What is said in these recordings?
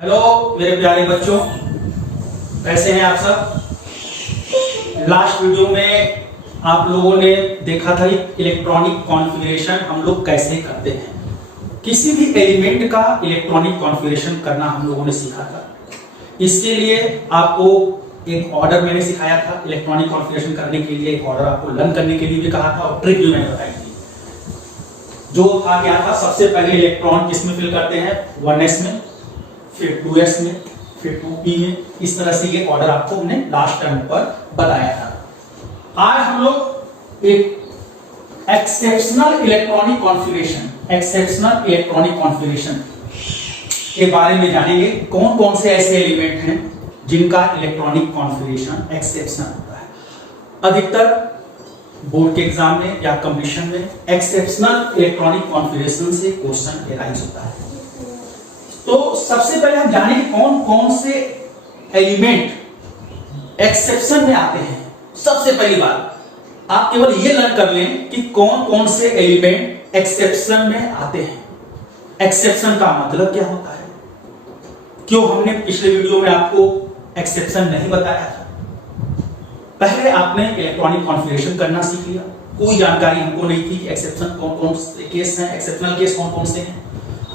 Hello मेरे प्यारे बच्चों, कैसे हैं आप सब। लास्ट वीडियो में आप लोगों ने देखा था इलेक्ट्रॉनिक कॉन्फ़िगरेशन हम लोग कैसे करते हैं। किसी भी एलिमेंट का इलेक्ट्रॉनिक कॉन्फ़िगरेशन करना हम लोगों ने सीखा था। इसके लिए आपको एक ऑर्डर मैंने सिखाया था, इलेक्ट्रॉनिक कॉन्फ़िगरेशन करने के लिए एक ऑर्डर आपको लर्न करने के लिए भी कहा था और ट्रिक भी मैंने बताई थी। जो था क्या था, सबसे पहले इलेक्ट्रॉन किसमें फिल करते हैं, 1s में, फिर 2s में, फिर 2p में। इस तरह से ये ऑर्डर आपको हमने लास्ट टर्म पर बताया था। आज हम लोग एक एक्सेप्शनल इलेक्ट्रॉनिक कॉन्फ़िगरेशन के बारे में जानेंगे। कौन कौन से ऐसे एलिमेंट हैं जिनका इलेक्ट्रॉनिक कॉन्फ़िगरेशन एक्सेप्शनल होता है। अधिकतर बोर्ड के एग्जाम में या कंपटीशन में एक्सेप्शनल इलेक्ट्रॉनिक कॉन्फ़िगरेशन से क्वेश्चन एराइज होता है। तो सबसे पहले हम जानेंगे कौन कौन से एलिमेंट एक्सेप्शन में आते हैं। सबसे पहली बात आप केवल ये लर्न कर लें कि कौन कौन से एलिमेंट एक्सेप्शन में आते हैं। एक्सेप्शन का मतलब क्या होता है, क्यों हमने पिछले वीडियो में आपको एक्सेप्शन नहीं बताया था। पहले आपने इलेक्ट्रॉनिक कॉन्फ़िगरेशन करना सीख लिया, कोई जानकारी हमको नहीं थी कि एक्सेप्शन कौन कौन से केस हैं, एक्सेप्शनल केस कौन कौन से हैं।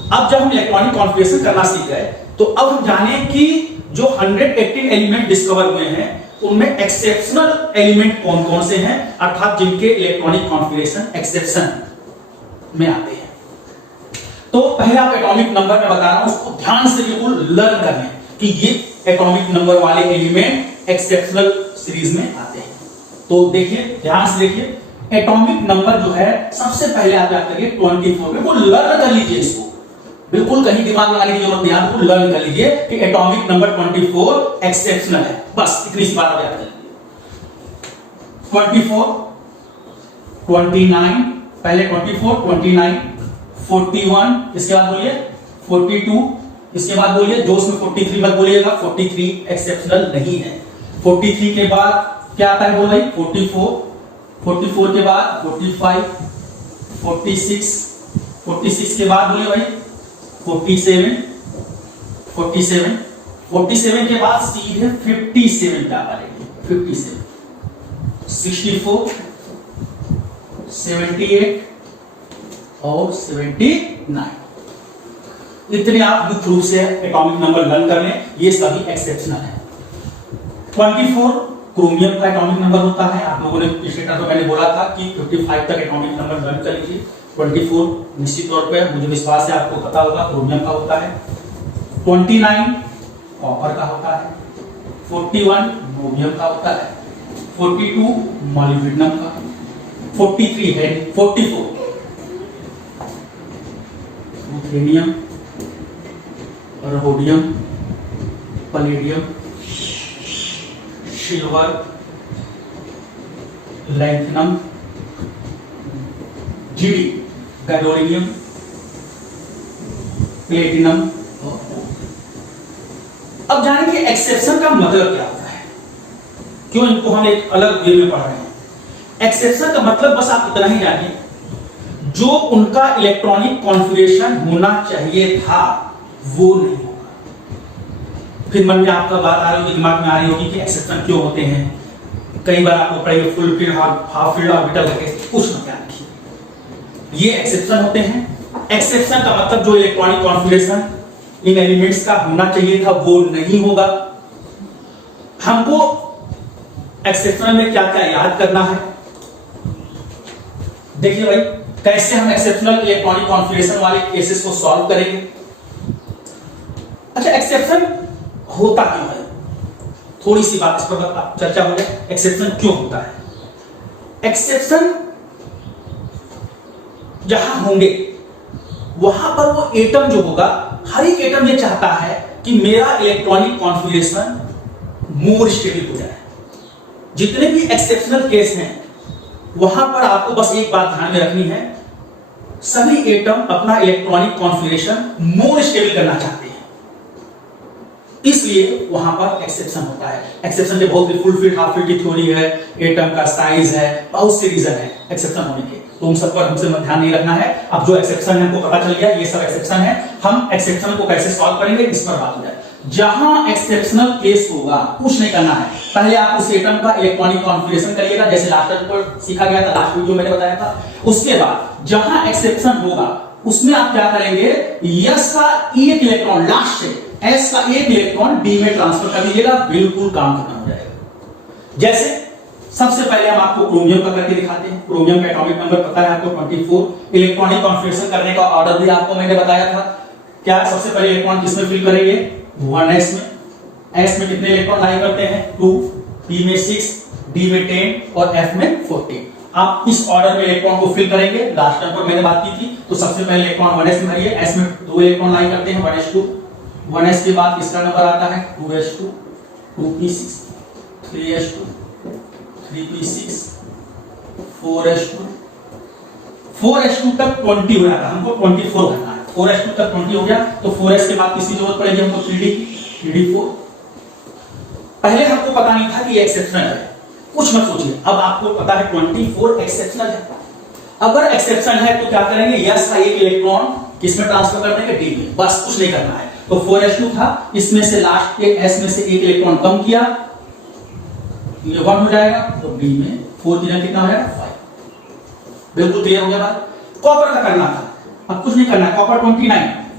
अब जब हम इलेक्ट्रॉनिक कॉन्फ़िगरेशन करना सीख गए तो अब हम जाने कि जो 118 एलिमेंट डिस्कवर हुए हैं उनमें एक्सेप्शनल एलिमेंट कौन कौन से हैं, अर्थात जिनके इलेक्ट्रॉनिक कॉन्फ़िगरेशन एक्सेप्शन में आते हैं। तो पहले आप एटॉमिक नंबर में बता रहा हूं, उसको ध्यान से बिल्कुल लर्न कर लें कि ये एटॉमिक नंबर वाले एलिमेंट एक्सेप्शनल सीरीज में आते हैं। तो देखिए, ध्यान से देखिए, एटॉमिक नंबर जो है सबसे पहले आप याद करिए 24। बिल्कुल लर्न कर लीजिए इसको, बिल्कुल कहीं दिमाग लगाने की जरूरत नहीं, आपको लर्न कर लीजिए कि एटॉमिक नंबर 24 एक्सेप्शनल है। बस इतनी सी बात आप याद कर लीजिए। 24, 29, पहले 24, 29, 41, इसके बाद बोलिए 42, इसके बाद बोलिए, जो उसमें 43 मत बोलिएगा, 43 एक्सेप्शनल नहीं है। 43 के बाद क्या आता है बोल भाई, 44, 44 के बाद 45, 46, 46 के बाद बोलिए भाई 47, 47, 47 के बाद सीधे 57 पे आ जाएगी, 57, 64, 78 और 79। इतने आप मुख्य रूप से एटॉमिक नंबर लर्न कर लें, ये सभी एक्सेप्शनल है। 24 क्रोमियम का एटॉमिक नंबर होता है। आप लोगों ने पिछले टर्म में मैंने बोला था कि 55 तक एटॉमिक नंबर लर्न कर लीजिए। 24 निश्चित तौर पे मुझे विश्वास है आपको पता होगा क्रोमियम का होता है। 29 कॉपर का होता है। 41 नोबियम का होता है। 42 मॉलिब्डेनम का। 43 है 44 uranium, rhodium, palladium, silver, lanthanum, GD, gadolinium, platinum. अब जाने कि एक्सेप्शन का मतलब क्या होता है, क्यों इनको हम एक अलग वे में पढ़ रहे हैं। एक्सेप्शन का मतलब बस आप इतना ही जानिए, जो उनका इलेक्ट्रॉनिक कॉन्फ़िगरेशन होना चाहिए था वो नहीं होगा। फिर मन में आपका बात आ रही होगी, दिमाग में आ रही होगी कि एक्सेप्शन क्यों होते हैं। कई बार आपको पढ़ेंगे full field, half field, orbital करके कुछ ना क्या लिखिए, ये एक्सेप्शन होते हैं। एक्सेप्शन का मतलब जो इलेक्ट्रॉनिक कॉन्फ़िगरेशन इन एलिमेंट्स का होना चाहिए था वो नहीं होगा। हमको एक्सेप्शन में क्या क्या याद करना है, देखिए भाई कैसे हम एक्सेप्शनल इलेक्ट्रॉनिक कॉन्फ़िगरेशन वाले केसेस को सॉल्व करेंगे। अच्छा, एक्सेप्शन होता क्यों है, थोड़ी सी बात इस पर चर्चा हो जाए। एक्सेप्शन क्यों होता है। एक्सेप्शन जहां होंगे वहां पर वो एटम जो होगा, हर एक एटम ये चाहता है कि मेरा इलेक्ट्रॉनिक कॉन्फ़िगरेशन मोर स्टेबल हो जाए। जितने भी एक्सेप्शनल केस हैं वहां पर आपको बस एक बात ध्यान में रखनी है, सभी एटम अपना इलेक्ट्रॉनिक कॉन्फ़िगरेशन मोर स्टेबल करना चाहते हैं, इसलिए वहां पर एक्सेप्शन होता है। एक्सेप्शन के बहुत फुल फील्ड, हाफ फील्ड की थ्योरी है, एटम का साइज है, बहुत से रीजन है एक्सेप्शन होने के। तो उन सब पर हमसे ध्यान नहीं रखना है। अब जो एक्सेप्शन है हमको पता चल गया, ये सब एक्सेप्शन है। हम एक्सेप्शन को कैसे सॉल्व करेंगे इस पर बात हो जाए। जहां एक्सेप्शनल केस होगा कुछ नहीं करना है, पहले आप उस एटम का इलेक्ट्रॉनिक कॉन्फ़िगरेशन करिएगा, जैसे लास्ट पर सीखा गया था, लास्ट वीडियो मैंने बताया था। उसके बाद जहां एक्सेप्शन होगा उसमें आप क्या करेंगे, यस का एक इलेक्ट्रॉन लास्ट से एस का एक इलेक्ट्रॉन डी में ट्रांसफर कर दीजिएगा, बिल्कुल काम खत्म हो जाएगा। जैसे सबसे पहले हम आपको क्रोमियम का करके दिखाते हैं। क्रोमियम का एटॉमिक नंबर पता है आपको 24। इलेक्ट्रॉनिक कॉन्फ़िगरेशन करने का ऑर्डर भी आपको मैंने बताया था। क्या सबसे पहले इलेक्ट्रॉन किसमें फिल करेंगे, 1s में। s में कितने इलेक्ट्रॉन लाई करते हैं, 2, p में 6, d में 10 और f में 14। आप इस ऑर्डर में इलेक्ट्रॉन को फिल करेंगे। लास्ट टाइम पर मैंने बात की थी, तो सबसे पहले इलेक्ट्रॉन 1s में भरिए। s में 2 इलेक्ट्रॉन लाई करते हैं, 1s2। 1s के बाद किसका नंबर आता है, 2s2, 2p6, 3s2, 3p6, 4s2। 4s2 तक 20 हो जाता है, हमको 24 करना है। 4s2 तक 20 हो गया, तो 4s के बाद किसकी जरूरत पड़ेगी हमको, 3d4। पहले हमको पता नहीं था कि ये एक्सेप्शनल है, कुछ मत सोचिए, अब आपको पता है 24 एक्सेप्शनल है। अगर एक्सेप्शन है तो क्या करेंगे, यस का एक इलेक्ट्रॉन किसमें ट्रांसफर कर देंगे, डी में, बस कुछ नहीं करना है। तो 4s2 था, इसमें से लास्ट के s में से एक इलेक्ट्रॉन कम किया, ये 1 हो जाएगा, तो डी में 4 की जगह कितना हो जाएगा, 5। बिल्कुल क्लियर हो गया बात। कॉपर का करना था, अब कुछ नहीं करना है। कॉपर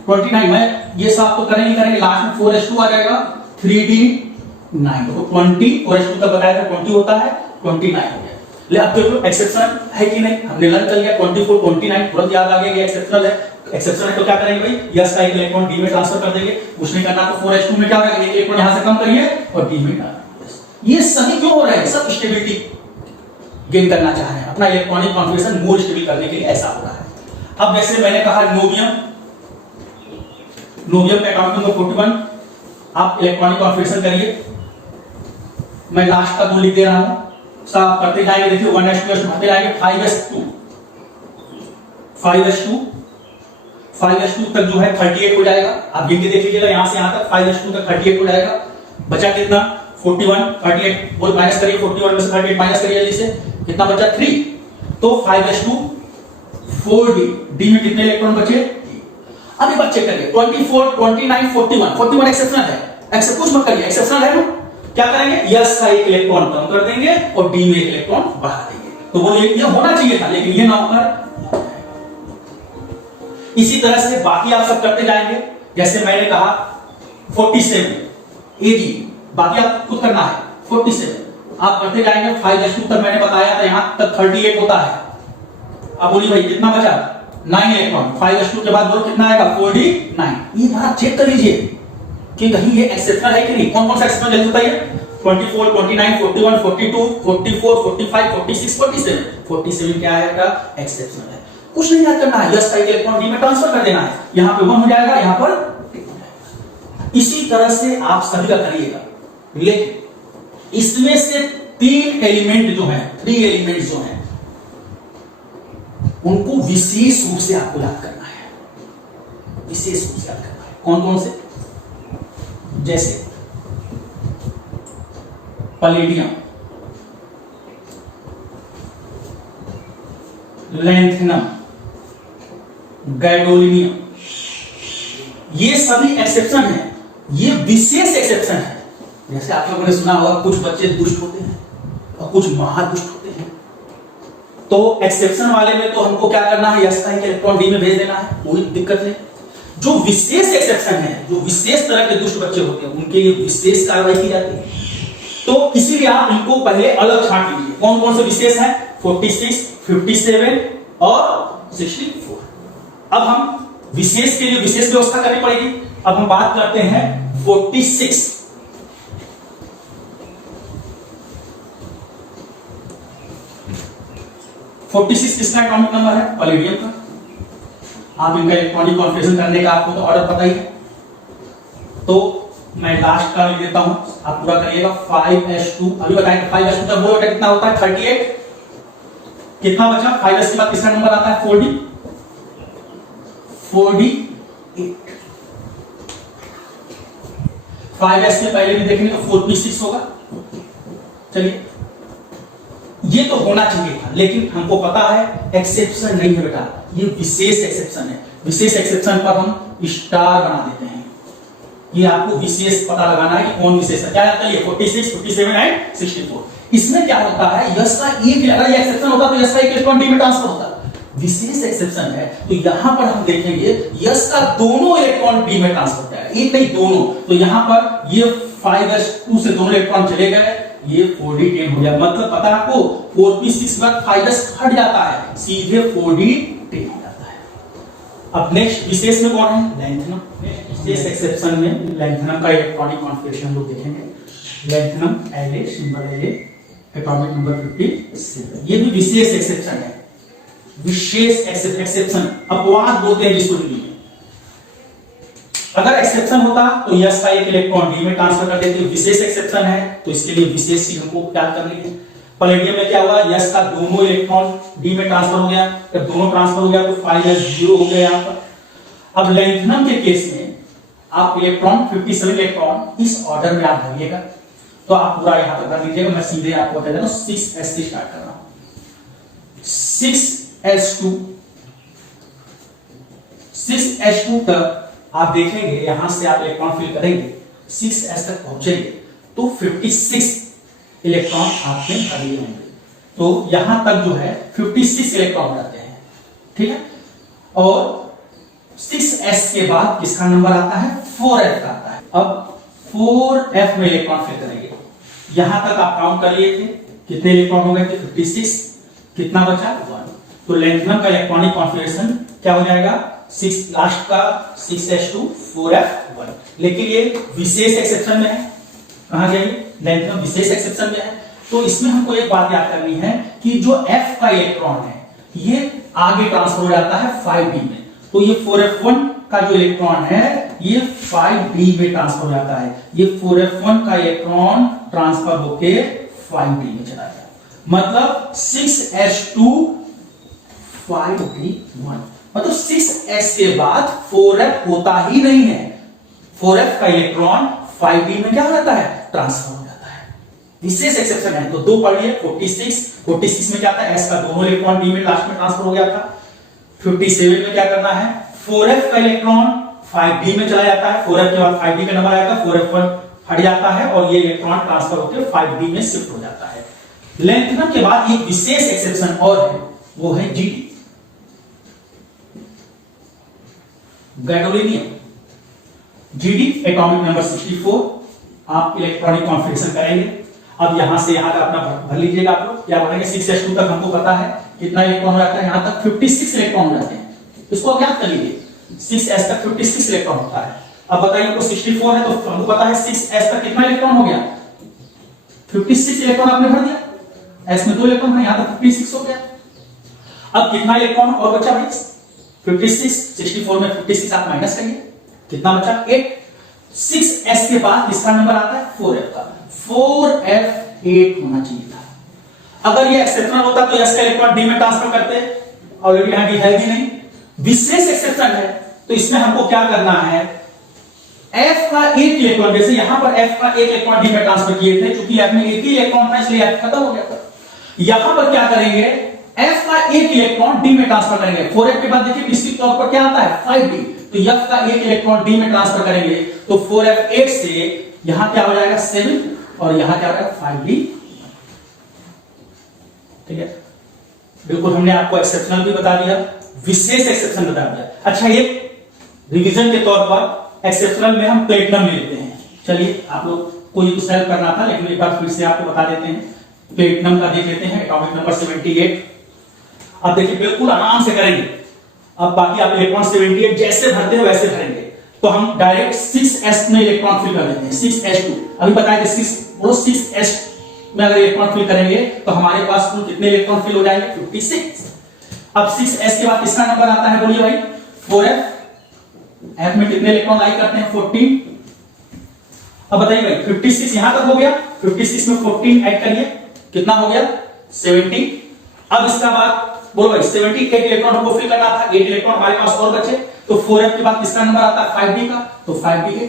29 में ये सब तो करेंगे, लास्ट में 4s2 आ जाएगा, 3d9, तो 20 4s2 तक बताया था 20 होता है, 29 हो गया। ले अब देखो एक्सेप्शन है कि नहीं, हमने लर्न कर लिया 24 29 तुरंत याद आ गया कि एक्सेप्शनल है। एक्सेप्शन है तो क्या करेंगे भाई, यस का एक इलेक्ट्रॉन डी में ट्रांसफर कर देंगे, कुछ नहीं करना। तो 4s2 में क्या होगा, एक इलेक्ट्रॉन यहां से कम करिए और डी में डालिए। ये सही क्यों हो रहा है, सब स्टेबिलिटी गेन करना चाह रहे हैं, अपना इलेक्ट्रॉनिक कॉन्फ़िगरेशन मोर स्टेबल करने के लिए ऐसा हो रहा है। अब जैसे मैंने कहा नोबियम का एटॉमिक नंबर 41, आप इलेक्ट्रॉनिक कॉन्फ़िगरेशन करिए। मैं लास्ट का 2 लिख दे रहा हूं, सब करते जाएंगे। देखिए 1s2 बढ़ते जाएंगे, 5s2 तक जो है 38 हो जाएगा। आप गिन के देख लीजिएगा, यहां से यहां तक 5s2 तक 38 हो जाएगा। बचा कितना, 41, 38 वो माइनस करिए, 41 में से 38 माइनस करिए, जल्दी से कितना बचा, 3। तो 5s2 4d, d में कितने इलेक्ट्रॉन बचे, अभी बात चेक करिए। 24 29 41 एक्सेप्शनल है, एक्सेप्ट कुछ मत करिए, एक्सेप्शनल है ना। क्या करेंगे, यस का एक इलेक्ट्रॉन कम कर देंगे और डी में एक इलेक्ट्रॉन बढ़ा देंगे। तो वो ये होना चाहिए था, लेकिन ये ना होकर इसी तरह से बाकी आप सब करते जाएंगे। जैसे मैंने कहा 47 AG, बाकी आप खुद करना है। 47 आप करते जाएंगे, 5s2 तक मैंने बताया था, यहां तक 38 होता है। अब बोलिए भाई कितना बचा, 9 इलेक्ट्रॉन। 5s2 के बाद बोलो कितना आएगा, 4d9। ये बात चेक कर लीजिए कि कहीं ये एक्सेप्शनल है कि नहीं। कौन कौन सा एक्सेप्शनल जल्दी बताइए, 24 29 41 42 44 45 46 47। 47 क्या है का एक्सेप्शनल है, कुछ नहीं याद करना है, यस का इलेक्ट्रॉन डी में ट्रांसफर कर देना है, यहां पे 1 हो जाएगा, यहां पर। इसी तरह से आप सभी का करिएगा, लेकिन इसमें से 3 एलिमेंट जो हैं, 3 एलिमेंट जो हैं, उनको विशेष रूप से आपको याद करना है, विशेष रूप से याद करना है। कौन कौन से, जैसे पैलेडियम, लैंथेनम, गैडोलिनियम, ये सभी एक्सेप्शन है, ये विशेष एक्सेप्शन है। जैसे आप लोगों ने सुना होगा कुछ बच्चे दुष्ट होते हैं और कुछ महादुष्ट होते हैं, तो एक्सेप्शन वाले में तो हमको क्या करना है, यस का एक इलेक्ट्रॉन डी में भेज देना है, कोई दिक्कत नहीं। जो विशेष एक्सेप्शन है, जो विशेष तरह के दुष्ट बच्चे होते हैं, उनके लिए विशेष कार्रवाई की जाती है। तो इसीलिए आप इनको पहले अलग छांट लीजिए, कौन कौन से विशेष है, 46 57 और 64। अब हम विशेष के लिए विशेष व्यवस्था करनी पड़ेगी। अब हम बात करते हैं 46। 46 किसका एटॉमिक नंबर है, पैलेडियम का। आप इनका इलेक्ट्रॉनिक कॉन्फ़िगरेशन करने का आपको तो ऑर्डर पता ही है, तो मैं लास्ट का लिख देता हूं, आप पूरा करिएगा। 5s2 अभी बताएं, 5s2 तक बोलो कितना होता है, 38। कितना बचा, 5s के बाद किसका नंबर आता है, 4d 4d8। 5s से पहले भी देखेंगे तो 4p6 होगा। चलिए ये तो होना चाहिए था, लेकिन हमको पता है एक्सेप्शन नहीं है बेटा, ये विशेष एक्सेप्शन है। विशेष एक्सेप्शन पर हम स्टार बना देते हैं। ये आपको विशेष पता लगाना है कि कौन विशेष है। क्या आता है? 46, 47 एंड 64। इसमें क्या होता है, यस का एक, अगर ये एक्सेप्शन होता तो यस का एक इलेक्ट्रॉन डी में ट्रांसफर होता। विशेष एक्सेप्शन है तो यहां पर हम देखेंगे यस का दोनों इलेक्ट्रॉन डी में ट्रांसफर होता है, एक नहीं दोनों। तो यहां पर ये 5s2 से दोनों इलेक्ट्रॉन चले गए, ये 4d10 हो गया। मतलब पता है आपको 4p6 बाद 5s हट जाता है, सीधे 4d10 हो जाता है। अब नेक्स्ट विशेष में कौन है? लैंथनम। विशेष एक्सेप्शन में लैंथनम का इलेक्ट्रॉनिक कॉन्फ़िगरेशन हम लोग देखेंगे। Lanthanum LA symbol LA atomic number 57। ये भी विशेष एक्सेप्शन है। विशेष एक्सेप्शन अपवाद बोलते हैं जिसको हिंदी में। अगर एक्सेप्शन होता तो यस का एक इलेक्ट्रॉन डी में ट्रांसफर कर देते। विशेष एक्सेप्शन है तो इसके लिए विशेष चीज हमको याद करनी है। पैलेडियम में क्या हुआ, यस का दोनों इलेक्ट्रॉन डी में ट्रांसफर हो गया। जब दोनों ट्रांसफर हो गया तो 5s 0 हो गया यहां पर। अब लैंथनम के केस में आप इलेक्ट्रॉन 57 इलेक्ट्रॉन इस ऑर्डर में आप भरिएगा, तो आप पूरा यहां तक कर लीजिएगा। मैं सीधे आपको बता देता हूं 6s से स्टार्ट कर रहा हूं। 6s2 तक आप देखेंगे, यहां से आप इलेक्ट्रॉन फिल करेंगे, 6s तक पहुंचेंगे तो 56 इलेक्ट्रॉन आपने भर लिए होंगे। तो यहां तक जो है 56 इलेक्ट्रॉन रहते हैं, ठीक है। और 6s के बाद किसका नंबर आता है? 4f का आता है। अब 4f में इलेक्ट्रॉन फिल करेंगे। यहां तक आप काउंट कर लिए थे, कितने इलेक्ट्रॉन हो गए थे? 56। कितना बचा? 1। तो लैंथनम का इलेक्ट्रॉनिक कॉन्फ़िगरेशन क्या हो जाएगा? 6 लास्ट का 6s2 4f1। लेकिन ये विशेष एक्सेप्शन में है। कहां जाइए? लैंथनम विशेष एक्सेप्शन में है। तो इसमें हमको एक बात याद करनी है कि जो f का इलेक्ट्रॉन है ये आगे ट्रांसफर हो जाता है 5d में। तो ये 4f1 का जो इलेक्ट्रॉन है ये 5d में ट्रांसफर हो जाता है। ये 4f1 का इलेक्ट्रॉन ट्रांसफर होके 5d में चला गया। मतलब 6s2 5d1। मतलब 6s के बाद 4f होता ही नहीं है। 4f का इलेक्ट्रॉन 5d में क्या हो जाता है? ट्रांसफर हो जाता है। विशेष एक्सेप्शन है तो दो पढ़िए। 46 में क्या था? s का दोनों इलेक्ट्रॉन d में लास्ट में ट्रांसफर हो गया था। 57 में क्या करना है? 4f का इलेक्ट्रॉन 5d में चला जाता है। 4f के बाद 5d का नंबर आएगा, 4f1 हट जाता है और ये इलेक्ट्रॉन ट्रांसफर होकर 5d में शिफ्ट हो जाता है। लैंथनम के बाद एक विशेष एक्सेप्शन और है, वो है GD, gadolinium. GD atomic number 64। आप इलेक्ट्रॉनिक कॉन्फ़िगरेशन करेंगे। अब यहां से यहां तक अपना भर लीजिएगा। आप लोग क्या भरेंगे? 6s2 तक हमको पता है कितना इलेक्ट्रॉन हो जाता है, यहां तक 56 इलेक्ट्रॉन हो जाते हैं। इसको आप याद कर लीजिए, 6s तक 56 इलेक्ट्रॉन होता है। अब बताइए आपको 64 है तो हमको पता है 6s तक कितना इलेक्ट्रॉन हो गया? 56 इलेक्ट्रॉन आपने भर दिया। s में 2 इलेक्ट्रॉन है, यहां तक 56 हो गया। अब कितना इलेक्ट्रॉन और बचा भाई? 56। 64 में 56 आप माइनस करिए, कितना बचा? 8। 6s के बाद किसका नंबर आता है? 4f का। 4f8 होना चाहिए था। अगर ये एक्सेप्शन होता तो s का इलेक्ट्रॉन d में ट्रांसफर करते, ऑलरेडी यहां d है भी नहीं। विशेष एक्सेप्शन है तो इसमें हमको क्या करना है? f का एक इलेक्ट्रॉन, जैसे यहां पर f का एक इलेक्ट्रॉन d में ट्रांसफर किए थे, क्योंकि f में एक ही इलेक्ट्रॉन था इसलिए f खत्म हो गया था। यहां पर क्या करेंगे? f का एक इलेक्ट्रॉन d में ट्रांसफर करेंगे। 4f के बाद देखिए निश्चित तौर पर क्या आता है? 5d। तो f का एक इलेक्ट्रॉन d में ट्रांसफर करेंगे तो 4f8 से यहां क्या हो जाएगा? 7 और यहां क्या हो जाएगा? 5d। ठीक है, बिल्कुल हमने आपको एक्सेप्शनल भी बता दिया, विशेष एक्सेप्शन बता दिया। अच्छा, एक रिवीजन के तौर पर एक्सेप्शनल में हम प्लेटिनम लेते हैं। चलिए, आप लोग को ये कुछ हेल्प करना था लेकिन एक बार फिर से आपको बता देते हैं। प्लेटिनम का देख लेते हैं, एटॉमिक नंबर 78। अब देखिए बिल्कुल आराम से करेंगे। अब बाकी आप इलेक्ट्रॉन 78 जैसे भरते हैं वैसे भरेंगे। तो हम डायरेक्ट 6s में इलेक्ट्रॉन फिल कर देते हैं। 6s2 अभी बताया कि 6s में अगर इलेक्ट्रॉन फिल करेंगे तो हमारे पास कुल कितने इलेक्ट्रॉन फिल हो जाएंगे? 56। अब 6s के बाद किसका नंबर आता है? बोलिए भाई। 4f। f में कितने इलेक्ट्रॉन लाई करते हैं? 14। अब बताइए भाई, 56 यहां तक हो गया, 56 में 14 ऐड करिए, कितना हो गया? 70। अब इसका बाद बोलो भाई, 78 इलेक्ट्रॉन हमको फिल करना था, 8 इलेक्ट्रॉन हमारे पास और बचे। तो 4f के बाद किसका नंबर आता है? 5d का। तो 5d8।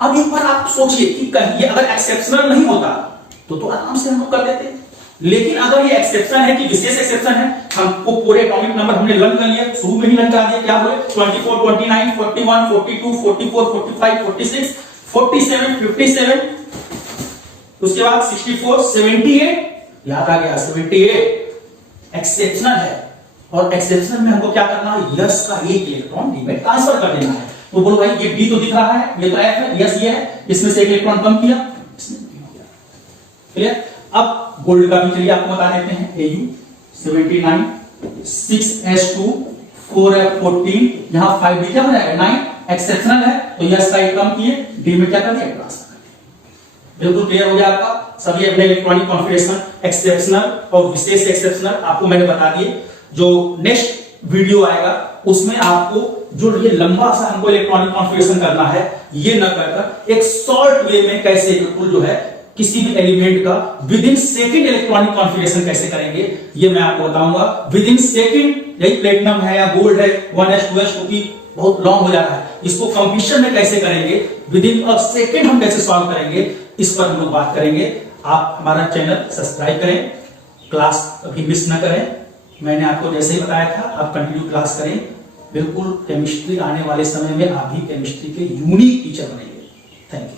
अब एक बार आप सोचिए कि कहीं ये अगर एक्सेप्शनल नहीं होता तो आराम से हम लोग कर देते। लेकिन अगर ये एक्सेप्शन है कि विशेष एक्सेप्शन है, हमको पूरे एटॉमिक नंबर हमने लर्न कर लिया, शुरू में ही लर्न करा दिया, क्या बोले 24, 29, 41, 42, 44, 45, 46, 47, 57, उसके बाद 64, 78, याद आ गया 78 एक्सेप्शनल है। और एक्सेप्शनल में हमको क्या करना है, यस का एक इलेक्ट्रॉन डी में ट्रांसफर कर देना है। तो बोलो भाई ये डी तो दिख रहा है, ये तो एफ है, यस ये है, इसमें से एक इलेक्ट्रॉन कम किया, इसमें हो गया। क्लियर? अब गोल्ड का भी चलिए आपको बता देते हैं, Au 79, 6s2, 4f14, यहां 5 भी क्या हो जाएगा 9, एक्सेप्शनल है तो यस का एक कम किए, डी में क्या कर दिया ट्रांसफर कर दिया। बिल्कुल क्लियर हो गया आपका सभी अपने इलेक्ट्रॉनिक कॉन्फिगरेशन एक्सेप्शनल और विशेष एक्सेप्शनल आपको मैंने बता दिए। जो नेक्स्ट वीडियो आएगा उसमें आपको जो ये लंबा सा हमको इलेक्ट्रॉनिक कॉन्फिगरेशन करना है, ये न करकर एक शॉर्ट वे में कैसे बिल्कुल जो है किसी भी एलिमेंट का with in second electronic configuration कैसे करेंगे, ये मैं आपको बताऊंगा। विद इन सेकंड, यही प्लेटिनम है या गोल्ड है 1s 2s, क्योंकि बहुत लॉन्ग हो जा रहा है, इसको कंप्यूटर में कैसे करेंगे, विद इन अ सेकंड हम कैसे सॉल्व करेंगे, इस पर हम लोग बात करेंगे। आप हमारा चैनल सब्सक्राइब करें, क्लास कभी मिस ना करें। मैंने आपको जैसे ही बताया था, आप कंटिन्यू क्लास करें। बिल्कुल केमिस्ट्री आने वाले समय में आप भी केमिस्ट्री के यूनिक टीचर बनेंगे। Thank you.